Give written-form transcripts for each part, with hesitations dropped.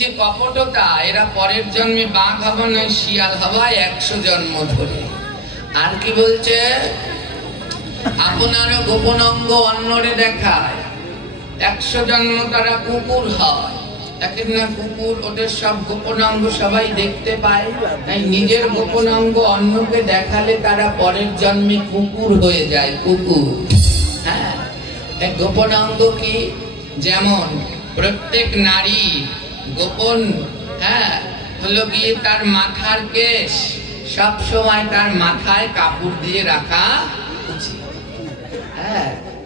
যে কপটতা, এরা পরের জন্মে বাঘ হবে না শিয়াল হবে 100 জন্ম ধরে। আর কি বলছে, আপনারও গোপন অঙ্গ অন্যরে দেখায়, 100 জন্ম তারা কুকুর হয়। দেখেন না কুকুর, ওদের সব গোপন অঙ্গ সবাই দেখতে পায়, তাই নিজের গোপন অঙ্গ অন্যকে দেখালে তারা পরের জন্মে কুকুর হয়ে যায়, কুকুর। হ্যাঁ, গোপন অঙ্গ কি, যেমন প্রত্যেক নারী গোপন হলো গিয়ে তার মাথার কেশ সব সময় তার মাথায় কাপড় দিয়ে রাখা উচিত।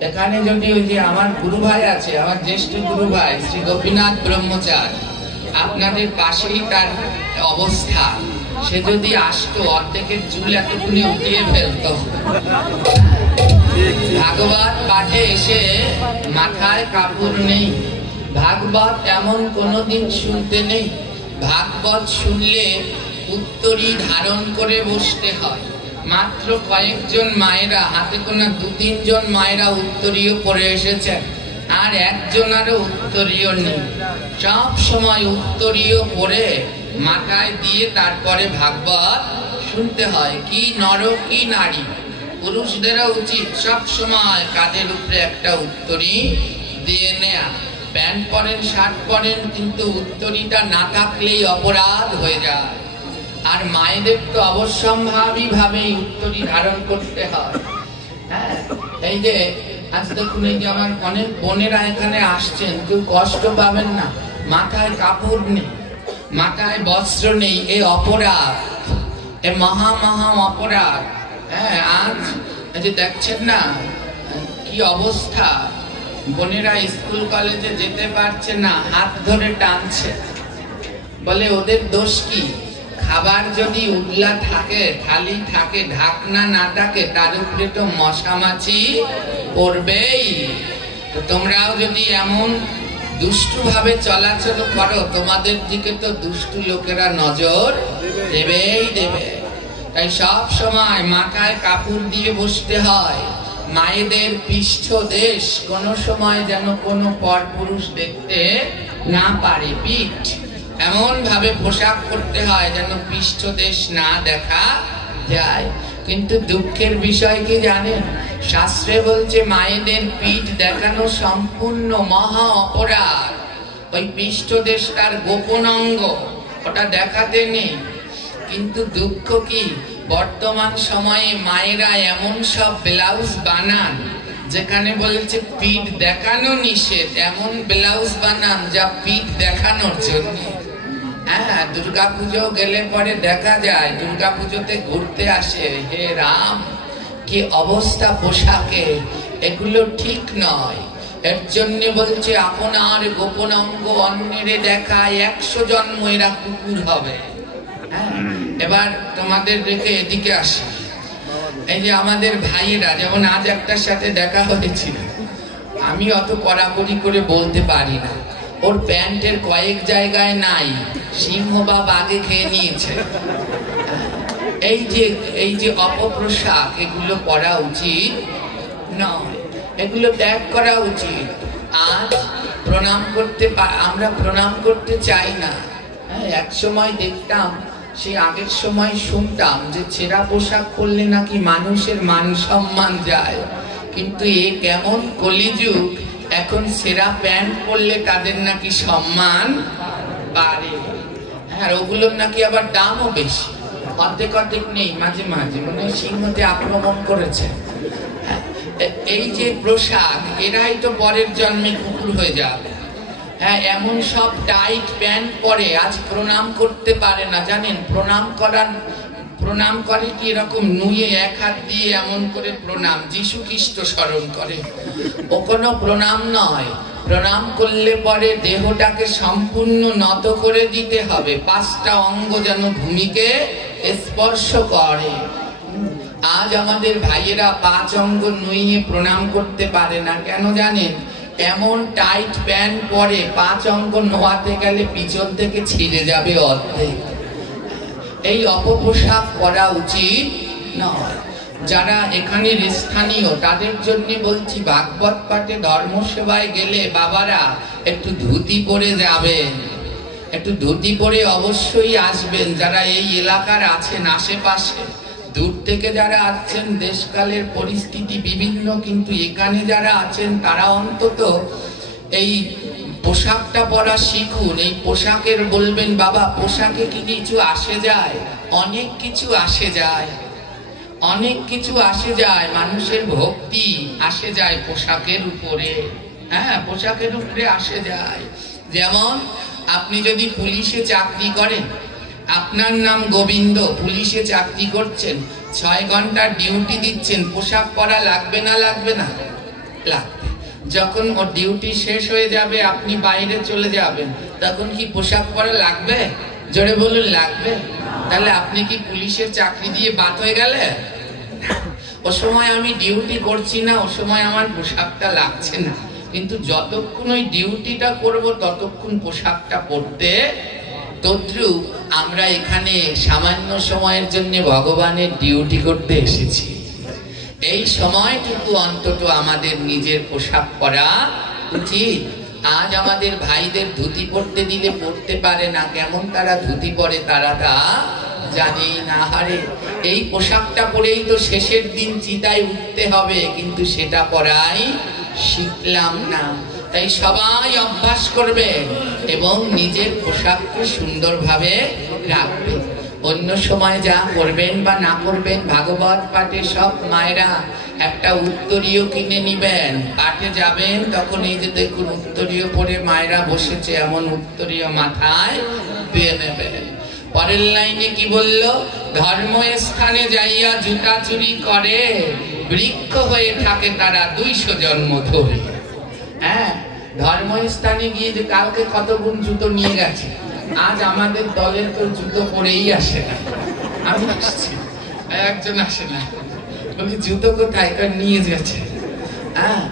এখানে যদি ওই যে আমার গুরু ভাই আছে, আমার জ্যেষ্ঠ গুরু ভাই শ্রী গোপীনাথ ব্রহ্মচারী, আপনাদের পাশেই তার অবস্থা, সে যদি আসতো অর্ধেকের চুল এতটুকুনি উঠিয়ে ফেলতো। ভাগবত পাঠে এসে মাথায় কাপড় নেই, ভাগবত এমন কোনদিন শুনতে নেই। ভাগবত শুনলে উত্তরী ধারণ করে বসতে হয়। মাত্র কয়েকজন মায়েরা, হাতে গোনা 2-3 জন মায়েরা উত্তরীয় পরে এসেছেন, আর একজনেরও উত্তরীয় নেই। সব সময় উত্তরীয় পরে মাথায় দিয়ে তারপরে ভাগবত শুনতে হয়। কি নর কি নারী, পুরুষদেরও উচিত সব সময় কাঁধের উপরে একটা উত্তরী দিয়ে নেয়া। প্যান্ট পরেন, শার্ট পরেন, কিন্তু উত্তরীটা না থাকলেই অপরাধ হয়ে যায়। আর মায়েদের তো অবশ্যম্ভাবী ভাবে উত্তরী ধারণ করতে হয়। হ্যাঁ, এই যে আজ দেখুন, এই যে আমার অনেক বোনেরা এখানে আসছেন, কেউ কষ্ট পাবেন না, মাথায় কাপড় নেই, মাথায় বস্ত্র নেই, এই অপরাধ, এ মহা মহা অপরাধ। হ্যাঁ, আজ যে দেখছেন না কি অবস্থা, বোনেরা স্কুল কলেজে যেতে পারছে না, হাত ধরে টানছে, বলে ওদের দোষ কি? খাবার যদি উগলা থাকে, থালি থাকে, ঢাকনা না থাকে, তার উপরে তো মশা মাছি পড়বেই। তো তোমরাও যদি এমন দুষ্টু ভাবে চলাচল করো, তোমাদের দিকে তো দুষ্টু লোকেরা নজর দেবেই দেবে। তাই সব সময় মাথায় কাপড় দিয়ে বসতে হয়। মায়েদের পৃষ্ঠদেশ কোন সময় যেন কোনো পরপুরুষ দেখতে না পারে, পিঠ এমন ভাবে পোশাক করতে হয় যেন পৃষ্ঠদেশ না দেখা যায়। কিন্তু দুঃখের বিষয় কি জানেন, শাস্ত্রে বলছে মায়েদের পিঠ দেখানো সম্পূর্ণ মহা অপরাধ। ওই পৃষ্ঠদেশ তার গোপন অঙ্গ, ওটা দেখাতে নেই। কিন্তু দুঃখ কি, বর্তমান সময়ে মায়েরা এমন সব ব্লাউজ বানান যেখানে বলেছে পিঠ দেখানো নিষেধ, এমন ব্লাউজ বানান যা পিঠ দেখানোর জন্য। হ্যাঁ, দুর্গাপুজো গেলে পরে দেখা যায়, দুর্গাপুজোতে ঘুরতে আসে, হে রাম কি অবস্থা পোশাকে, এগুলো ঠিক নয়। এর জন্য বলছে আপনার গোপন অঙ্গ অন্যেরে দেখায় 100 জন্ম এরা কুকুর হবে। এবার তোমাদের রেখে এদিকে আসি। এই যে আমাদের ভাইয়েরা, যেমন আজ একটার সাথে দেখা হয়েছিল, আমি অত কড়াকড়ি করে বলতে পারি না, ওর প্যান্টের কয়েক জায়গায় নাই, সিংহ বা বাঘে খেয়ে নিয়েছে। এই যে অপপ্রসাদ, এগুলো পরা উচিত নয়, এগুলো ত্যাগ করা উচিত। আজ প্রণাম করতে, আমরা প্রণাম করতে চাই না। এক সময় দেখতাম, সে আগের সময় শুনতাম যে ছেঁড়া পোশাক পরলে নাকি মানুষের মান সম্মান যায়, কিন্তু এ কেমন কলিযুগ, এখন ছেঁড়া প্যান্ট পরলে তাদের নাকি সম্মান বাড়ে। হ্যাঁ, ওগুলোর নাকি আবার দামও বেশি, অর্ধেক অর্ধেক নেই, মাঝে মাঝে মানে সিংহতে আক্রমণ করেছে। এই যে পোশাক, এরাই তো পরের জন্মে কুকুর হয়ে যাবে। হ্যাঁ, এমন সব টাইট প্যান্ট পরে, আজ প্রণাম করতে পারে না। জানেন প্রণাম করে কি এরকম নুয়ে এক হাত দিয়ে এমন করে প্রণাম, যীশু খ্রিস্ট স্মরণ করে। ও কোনো প্রণাম নয়। প্রণাম করলে পরে দেহটাকে সম্পূর্ণ নত করে দিতে হবে, 5টা অঙ্গ যেন ভূমিকে স্পর্শ করে। আজ আমাদের ভাইয়েরা 5 অঙ্গ নুয়ে প্রণাম করতে পারে না, কেন জানেন? এমন টাইট প্যান্ট পরে 5 অঙ্গ নোয়াতে গেলে পিছন থেকে ছিঁড়ে যাবে অর্ধেক। এই অপপোশাক করা উচিত নয়। যারা এখানের স্থানীয় তাদের জন্য বলছি, ভাগবত পাঠে ধর্ম সেবায় গেলে বাবারা একটু ধুতি পরে যাবেন, একটু ধুতি পরে অবশ্যই আসবেন যারা এই এলাকার আছেন আশেপাশে। দূর থেকে যারা আসছেন দেশকালের পরিস্থিতি বিভিন্ন, কিন্তু এখানে যারা আছেন তারা অন্তত এই পোশাকটা পরা শিখুন। এই পোশাকের বলবেন বাবা পোশাকে কি কিছু আসে যায়? অনেক কিছু আসে যায়, অনেক কিছু আসে যায়। মানুষের ভক্তি আসে যায় পোশাকের উপরে। হ্যাঁ, পোশাকের উপরে আসে যায়। যেমন আপনি যদি পুলিশে চাকরি করেন, আপনার নাম গোবিন্দ, পুলিশে চাকরি করছেন, 6 ঘন্টা ডিউটি দিচ্ছেন, পোশাক পরা লাগবে না লাগবে না? লাগবে। যখন ওর ডিউটি শেষ হয়ে যাবে আপনি বাইরে চলে যাবেন, তখন কি পোশাক পরা লাগবে? জোরে বলুন, লাগবে। তাহলে আপনি কি পুলিশের চাকরি দিয়ে বাদ হয়ে গেলে? ও সময় আমি ডিউটি করছি না, ও সময় আমার পোশাকটা লাগছে না, কিন্তু যতক্ষণ ওই ডিউটিটা করব ততক্ষণ পোশাকটা পরতে। তদ্রূপ আমরা এখানে সামান্য সময়ের জন্য ভগবানের ডিউটি করতে এসেছি। এই সময়টুকু অন্তত আমাদের নিজের পোশাক পরা উচিত। আজ আমাদের ভাইদের ধুতি পরতে দিলে পরতে পারে না, কেমন তারা ধুতি পরে তারা তা জানি না। হারে, এই পোশাকটা পরেই তো শেষের দিন চিতায় উঠতে হবে, কিন্তু সেটা পরাই শিখলাম না। তাই সবাই অভ্যাস করবে এবং নিজের পোশাককে সুন্দরভাবে রাখবে। অন্য সময় যা করবেন বা না করবেন, ভাগবত পাঠে সব মায়েরা একটা উত্তরীয় কিনে নিবেন। পাঠে যাবেন তখন এই যে দেখুন উত্তরীয় পরে মায়েরা বসেছে, এমন উত্তরীয় মাথায় দিয়ে নেবেন। পরের লাইনে কি বলল? ধর্ম স্থানে যাইয়া জুতা চুরি করে, বৃক্ষ হয়ে থাকে তারা 200 জন্ম ধরে। হ্যাঁ, ধর্মস্থানে গিয়ে যে কালকে কত গুণ জুতো নিয়ে গেছে, আজ আমাদের দলের তো জুতো পরেই আসে না। আমি আসছি, একজন আসে না, বলি জুতো কোথায়? নিয়ে গেছে। হ্যাঁ,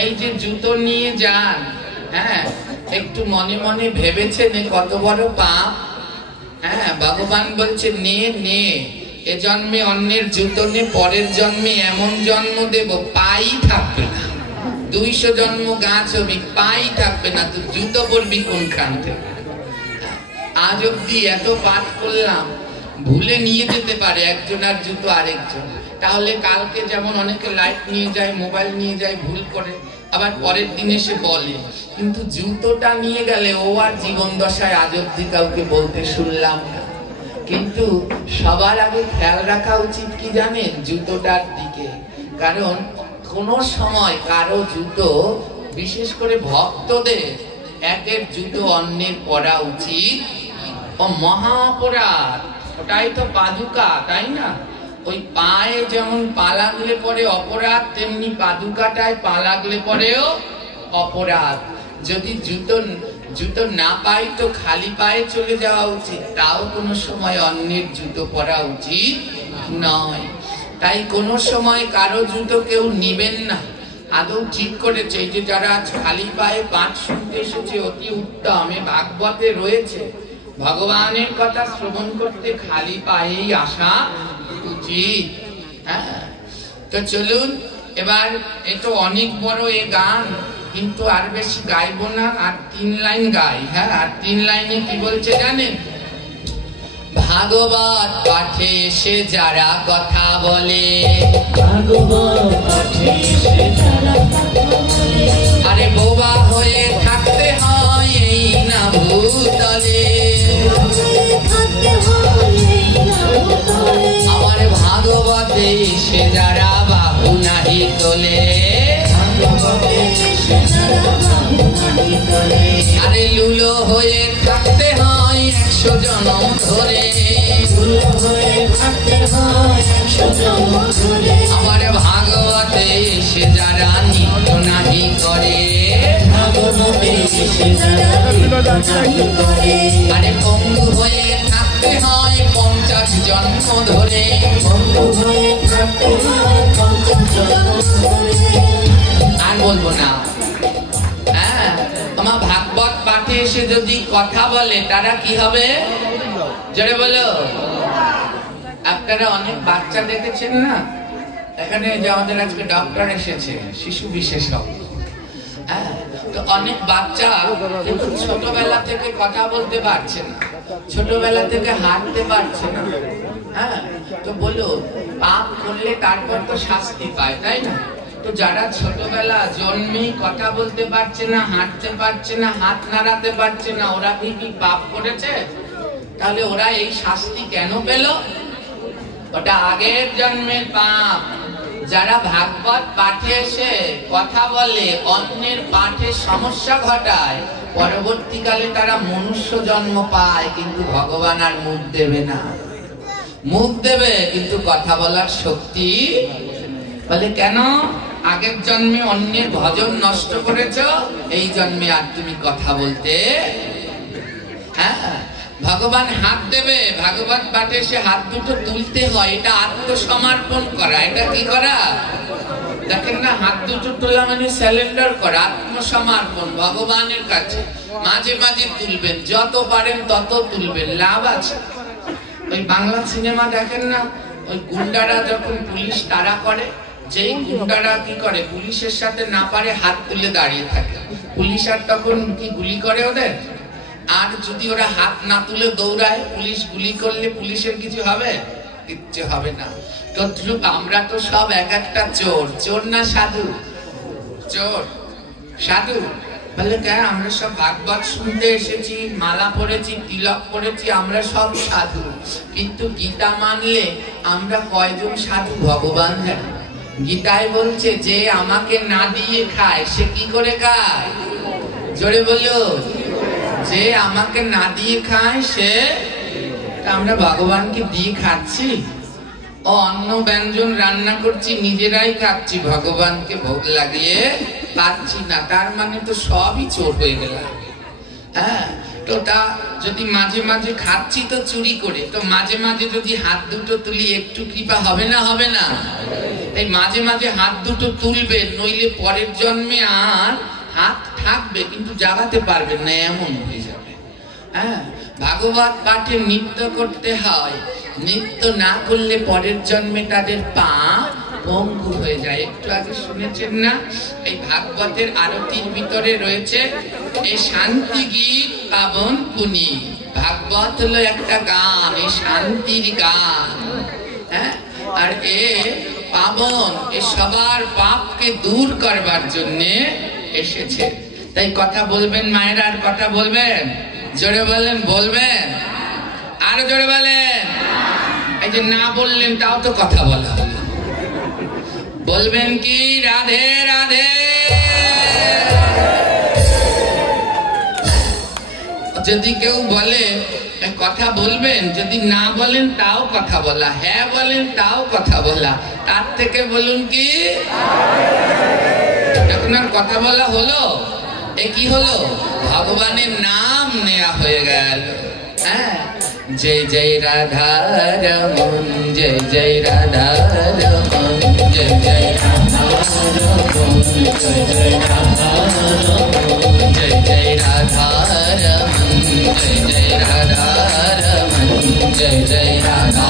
এই যে জুতো নিয়ে যান, হ্যাঁ, একটু মনে মনে ভেবেছেন কত বড় পাপ? হ্যাঁ, ভগবান বলছে নে নে, এ জন্মে অন্যের জুতো নে, পরের জন্মে এমন জন্ম দেব পাই থাকবে না। 200 জন্ম গাছ হবি, পাই থাকবে না, তুই জুতো পরবি কোনখান থেকে? আজ অব্দি এত পাঠ করলাম, ভুলে নিয়ে যেতে পারে একজন আর জুতো আরেকজন। তাহলে কালকে যেমন অনেকে লাইট নিয়ে যায়, মোবাইল নিয়ে যায় ভুল করে, আবার পরের দিন এসে বলে, কিন্তু জুতোটা নিয়ে গেলে ও আর জীবন দশায় আজ অব্দি কাউকে বলতে শুনলাম না। কিন্তু সবার আগে খেয়াল রাখা উচিত কি জানেন? জুতোটার দিকে। কারণ কোন সময় কারো জুতো, বিশেষ করে ভক্তদের, একের জুতো অন্যের পরা উচিত ও মহা অপরাধ। ওটাই তো পাদুকা, তাই না? ওই পায়ে যেমন পা লাগলে পরে অপরাধ, তেমনি পাদুকাটায় পা লাগলে পরেও অপরাধ। যদি জুতো না পাই তো খালি পায়ে চলে যাওয়া উচিত, তাও কোনো সময় অন্যের জুতো পরা উচিত নয়। তাই কোনো সময় কারো জুতো কেউ নিবেন না। আদৌ ঠিক করেছে এই যে যারা আজ খালি পায়ে পাঠ শুনতে এসেছে, অতি উত্তম। এ ভাগবতে রয়েছে ভগবানের কথা শ্রবণ করতে খালি পায়েই আসা উচিত। হ্যাঁ, তো চলুন এবার, এ তো অনেক বড় এ গান, কিন্তু আর বেশি গাইবো না, আর 3 লাইন গাই। হ্যাঁ, আর 3 লাইনে কি বলছে জানেন? ভাগবত পাঠে এসে যারা কথা বলে, ভাগবত পাঠে এসে যারা কথা বলে, আরে বোবা হয়ে থাকতে হয় এই না ভূতলে, আমার ভাগবতে এসে যারা বাহু নাহি তোলে, আরে লুলো হয়ে থাকতে হয় 100 জনম ধরে, আমার ভাগবতে এসে যারা নিত্য নাহি করে, আরে পঙ্গু হয়ে থাকতে হয় 50 জন্ম ধরে, আর বলবো না। হ্যাঁ, আমার ভাগবত পাঠে এসে যদি কথা বলে তারা কি হবে? জোরে বলো। আপনারা অনেক বাচ্চা দেখেছেন না? এখানে যে আমাদের আজকে ডক্টর এসেছে, শিশু বিশেষজ্ঞ। হ্যাঁ, তো তো অনেক বাচ্চা কিন্তু ছোটবেলা থেকে কথা বলতে পারছে না, ছোটবেলা থেকে হাঁটতে পারছে না। হ্যাঁ, তো বলো পাপ করলে তারপর তো শাস্তি পায়, তাই না? তো যারা ছোটবেলা জন্মেই কথা বলতে পারছে না, হাঁটতে পারছে না, হাত নাড়াতে পারছে না, ওরা কি পাপ করেছে? তাহলে ওরা এই শাস্তি কেন পেল? ওটা আগের জন্মের পাপ। যারা ভাগবত পাঠে এসে কথা বলে, অন্যের পাঠে সমস্যা ঘটায়, পরবর্তীকালে তারা মনুষ্য জন্ম পায়, কিন্তু ভগবান আর মুখ দেবে না। মুখ দেবে কিন্তু কথা বলার শক্তি বলে কেন? আগের জন্মে অন্যের ভজন নষ্ট করেছো, এই জন্মে আর তুমি কথা বলতে। হ্যাঁ, ভগবান হাত দেবে, ভাগবত পাঠে এসে হাত দুটো তুলতে হয়, এটা আত্মসমর্পণ করা। এটা কি করা? দেখেন না, হাত দুটো তোলা মানে স্যালেন্ডার করা, আত্মসমর্পণ ভগবানের কাছে। মাঝে মাঝে তুলবেন, যত পারেন তত তুলবেন, লাভ আছে। ওই বাংলা সিনেমা দেখেন না, ওই গুন্ডারা যখন পুলিশ তাড়া করে, যেই গুন্ডারা কি করে, পুলিশের সাথে না পারে হাত তুলে দাঁড়িয়ে থাকে, পুলিশ আর তখন কি গুলি করে ওদের? আর যদি ওরা হাত না তুলে দৌড়ায়, পুলিশ গুলি করলে পুলিশের কিছু হবে? কিচ্ছু হবে না। তদ্রূপ আমরা তো সব এক একটা চোর। চোর না সাধু? চোর। সাধু বলে কেন? আমরা সব ভাগবত শুনতে এসেছি, মালা পড়েছি, তিলক পড়েছি, আমরা সব সাধু। কিন্তু গীতা মানলে আমরা কয়জন সাধু ভগবান জানে। গীতায় বলছে যে আমাকে না দিয়ে খায় সে কি করে খায়? জোরে বলো, যে আমাকে না দিয়ে খায় সে। আমরা ভগবানকে দিয়ে খাচ্ছি, অন্ন ব্যঞ্জন রান্না করছি, নিজেরাই খাচ্ছি, ভগবানকে ভোগ লাগিয়ে পাচ্ছি না। তার মানে তো সবই চোর হয়ে গেল। হ্যাঁ, তো তা যদি মাঝে মাঝে খাচ্ছি তো চুরি করে, তো মাঝে মাঝে যদি হাত দুটো তুলি একটু কৃপা হবে না? হবে না? তাই মাঝে মাঝে হাত দুটো তুলবে, নইলে পরের জন্মে আর হাত থাকবে কিন্তু জাগাতে পারবেন না, এমন হয়ে যাবে। হ্যাঁ, ভাগবত পাঠে নৃত্য করতে হয়, নৃত্য না করলে পরের জন্মে তাদের পা পঙ্গু হয়ে যায়। একটু আগে শুনেছেন না, এই ভাগবতের আরতির ভিতরে রয়েছে এই শান্তি গীত পাবন পুনি। ভাগবত হলো একটা গান, এই শান্তির গান। হ্যাঁ, আর এ পাবন, এ সবার পাপকে দূর করবার জন্য এসেছে। তাই কথা বলবেন মায়েরা, আর কথা বলবেন? জোরে বলেন, বলবেন? আরো জোরে বলেন। এই যে না বললেন তাও তো কথা বলা হলো। বলবেন কি? রাধে রাধে। যদি কেউ বলে কথা বলবেন, যদি না বলেন তাও কথা বলা, হ্যাঁ বলেন তাও কথা বলা, তার থেকে বলুন কি? এখন আর কথা বলা হলো, এ কি হলো? ভগবানের নাম নেয়া হয়ে গেল। হ্যাঁ, जय जय राधा रमन, जय जय राधा रमन, जय जय राधा रमन, जय जय राधा रमन, जय जय राधा रमन, जय जय राधा रमन, जय जय राधा रमन, जय जय राधा,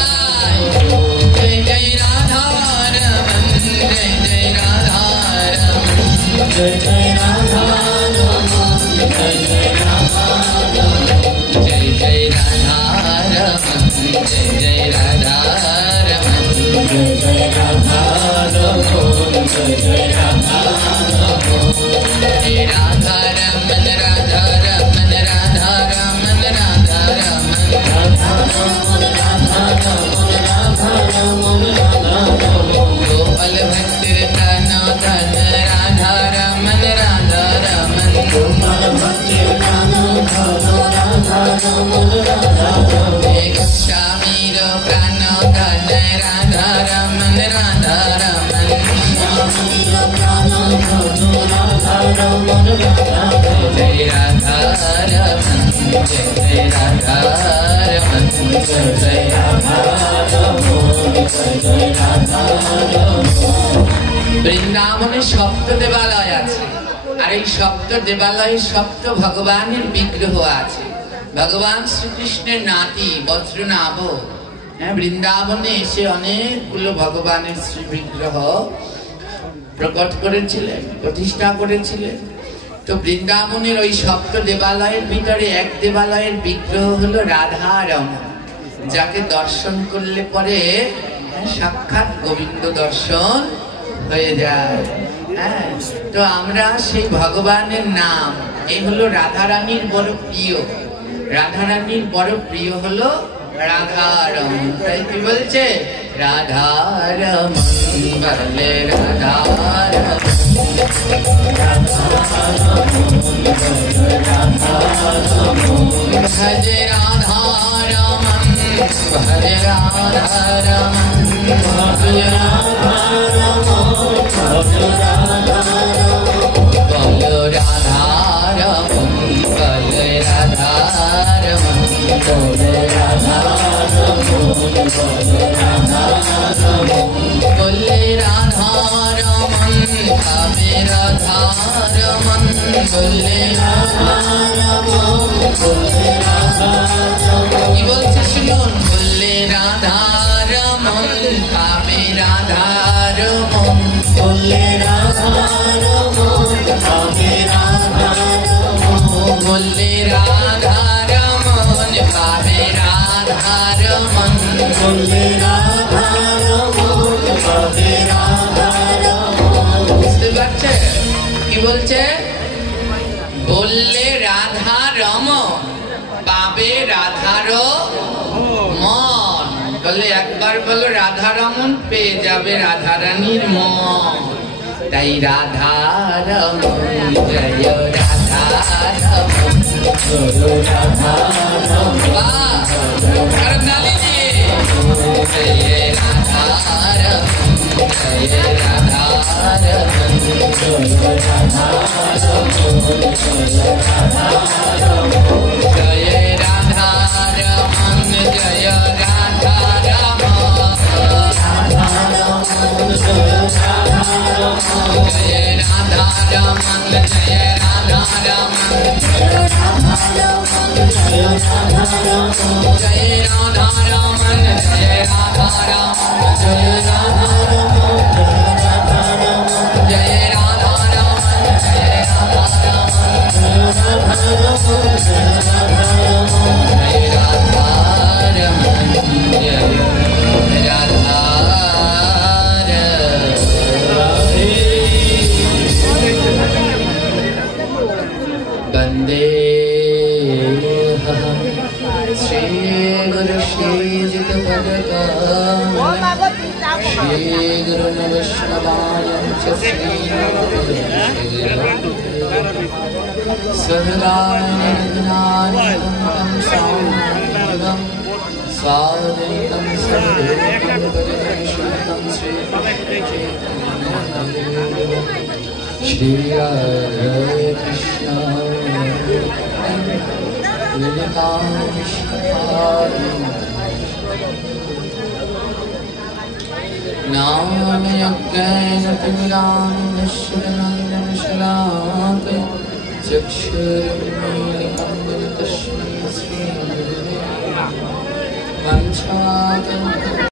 जय जय राधा रमन, जय जय राधा रमन, जय जय राधा रमन, जय जय राधा रमन, जय जय राधा रमन, जय जय राधा रमन, जय जय राधा रमन, जय जय राधा रमन, हे राधा रमन, राधा रमन, राधा रमन, राधा रमन, राधा रमन, राधा रमन, राधा रमन, राधा रमन, गोपाल भक्तिर तन धन, राधा रमन, राधा रमन, गोपाल भक्तिर तन धन, राधा रमन, राधा रमन, गोस्वामीर प्राण धन, राधा रमन, राधा रमन, गोस्वामीर प्राण धन, राधा रमन, राधा रमन, जय राधा रमन, जय जय राधा रमन, जय जय राधा रमन, जय जय राधा रमन। বৃন্দাবনে সপ্ত দেবালয় আছে, আর এই সপ্ত দেবালয়ে সপ্ত ভগবানের বিগ্রহ আছে। ভগবান শ্রীকৃষ্ণের নাতি বজ্রনাভ বৃন্দাবনে এসে অনেকগুলো ভগবানের শ্রী বিগ্রহ প্রকট করেছিলেন, প্রতিষ্ঠা করেছিলেন। তো বৃন্দাবনের ওই সপ্ত দেবালয়ের ভিতরে এক দেবালয়ের বিগ্রহ হলো রাধারমণ, যাকে দর্শন করলে পরে সাক্ষাৎ গোবিন্দ দর্শন হয়ে যায়। হ্যাঁ, তো আমরা সেই ভগবানের নাম, এই হলো রাধারানীর বড় প্রিয়। রাধারানীর বড় প্রিয় হলো রাধারমণ। তাই কি বলছে? রাধারমণ বলে রাধারমণ, ভজে রাধারমণ, ভজে রাধারমণ, ভজে রাধারমণ, বলো রাধারমণ, বলো রাধারমণ, বলো রাধারমণ, বলে রাধারমণ, ভাবে রাধারমণ, বলে রাধারমণ, বলে রাধারমণ। কি বলছে শুনুন, বলে রাধারমণ, ভাবে রাধারমণ, বলে রাধারমণ, ভাবে রাধারমণ, বলে রাধারমণ, ভাবে রাধারমণ, বলে রাধারমণ, ভাবে রাধারমণ। বুঝতে পারছে কি বলছে? বললে রাধারমণ, পাবে রাধার মন। বলে একবার বলো রাধারমণ, পেয়ে যাবে রাধারানীর মন। তাই রাধারমণ, জয় রাধারমণ, জয় রাধারমণ, বাহ করতালি দিয়ে, জয় রাধারমণ, জয় রাধারমণ, জয় রাধারমণ, জয় রাধারমণ, জয় রাধারমণ, জয় রাধারমণ, রাধারমণ, জয় রাধারমণ, জয় রাধারমণ, জয় রাধারমণ, জয় রাধারমণ, জয় রাধারমণ, জয় রাধারমণ, জয় রাধারমণ, জয় রাধারমণ, জয় রাধারমণ, জয় রাধারমণ, জয় রাধারমণ, জয় রাধারমণ, জয় রাধারমণ, জয় वंदे श्री गुरु श्रीजित पदकमलं, श्री गुरु वैष्णवायं च श्री सहदानन्दनानं सामं स्वादयितं सर्वं परिवेशनं श्री श्री राधे कृष्ण ललिता विष्णुपादि नाम यज्ञेन तिमिरान्धश्रवणश्लाक चक्षुरुन्मीलितं तस्मै श्रीगुरवे वंशाकल्पतरुभ्यश्च